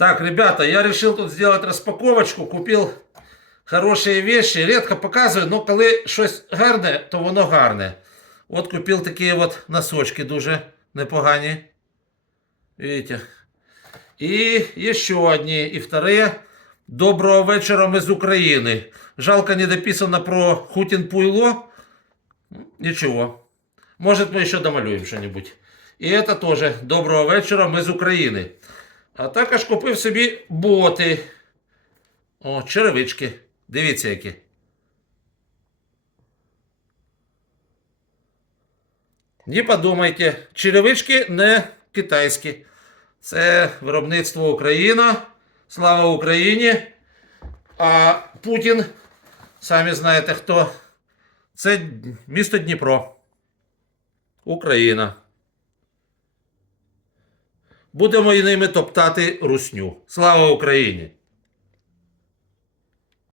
Так, ребята, я решил тут сделать распаковочку. Купил хорошие вещи. Редко показую, но коли щось гарне, то воно гарне. От купив такі от носочки дуже непогані. Видите? И еще одни. И вторые. Доброго вечера, мы из Украины. Жалко не дописано про Хутин Пуйло. Ничего. Может, мы еще домалюем что-нибудь. І это тоже доброго вечора, ми з України. А також купив собі боти. О, черевички. Дивіться які. Не подумайте, черевички не китайські. Це виробництво Україна. Слава Україні. А Путін, самі знаєте хто. Це місто Дніпро. Україна. Будемо і ними топтати русню. Слава Україні!